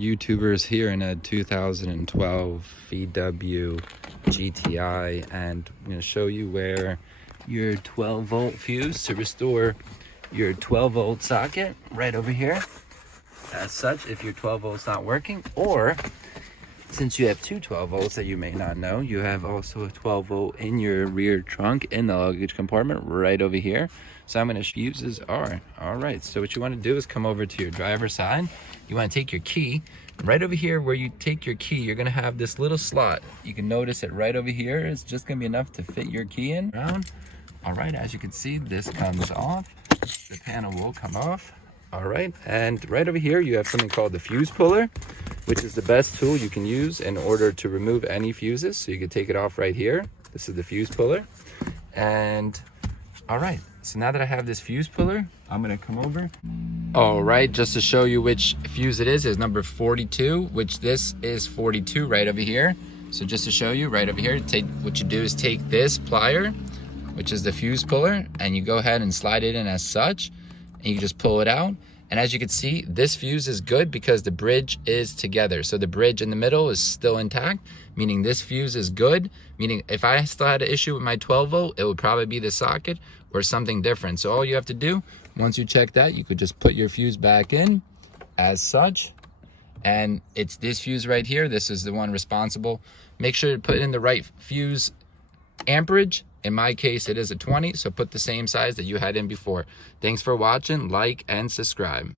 YouTubers here in a 2012 VW GTI, and I'm going to show you where your 12-volt fuse to restore your 12-volt socket right over here. As such, if your 12 volts not working, or since you have two 12 volts that you may not know, you have also a 12 volt in your rear trunk in the luggage compartment right over here. So I'm going to fuses are all right. So what you want to do is come over to your driver's side. You want to take your key right over here. Where you take your key, you're going to have this little slot. You can notice it right over here. It's just going to be enough to fit your key in. All right, as you can see, this comes off. The panel will come off. All right, and right over here you have something called the fuse puller, which is the best tool you can use in order to remove any fuses. So you can take it off right here. This is the fuse puller. And all right, so now that I have this fuse puller, I'm gonna come over. All right, just to show you which fuse it is number 42, which this is 42 right over here. So just to show you right over here, what you do is take this plier, which is the fuse puller, and you go ahead and slide it in as such. And you can just pull it out. And as you can see, this fuse is good because the bridge is together. So the bridge in the middle is still intact, meaning this fuse is good. Meaning if I still had an issue with my 12 volt, it would probably be the socket or something different. So all you have to do, once you check that, you could just put your fuse back in as such. And it's this fuse right here. This is the one responsible. Make sure to put in the right fuse amperage. In my case, it is a 20, so put the same size that you had in before. Thanks for watching, like, and subscribe.